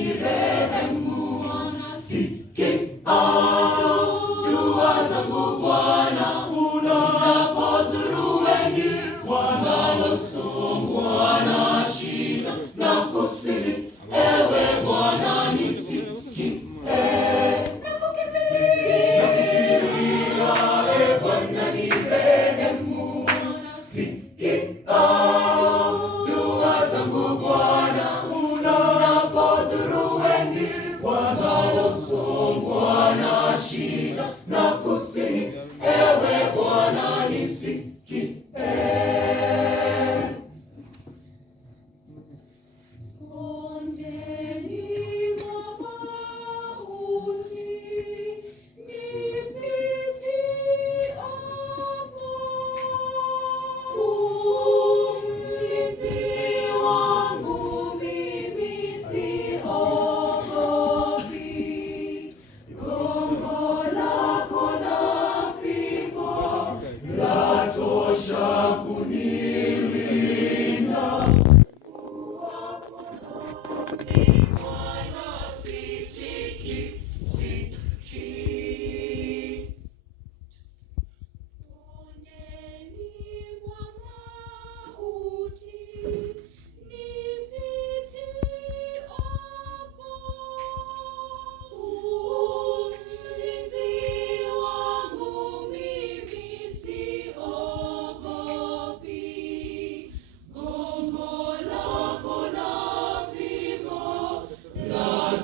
nirehemu. Sikia dua zangu Bwana, unapozuru wengi wanaosongwa na shida na kusihi, ewe Bwana nisikie. Nakukimbilia, Bwana nirehemu. Sikia dua zangu Bwana, unapozuru wengi wanaosongwa na shida na kusihi, ewe Bwana nisikie.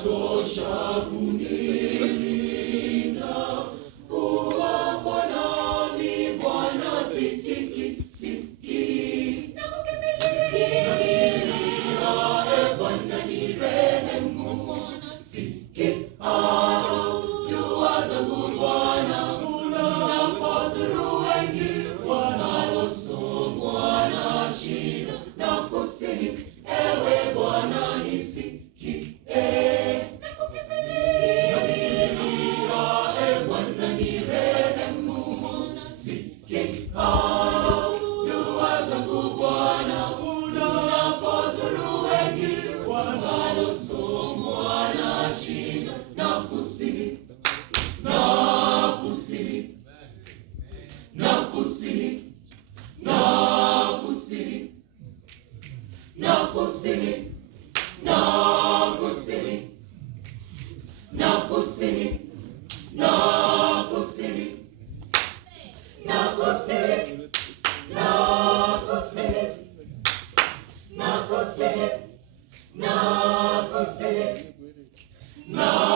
Tosha kunilinda, kuwapo nami Bwana sitiki. Nakukimbilia, Bwana nirehemu. Sikia dua zangu Bwana, unapozuru wengi wanaosongwa na shida na kusihi, ewe Bwana nisikie. No.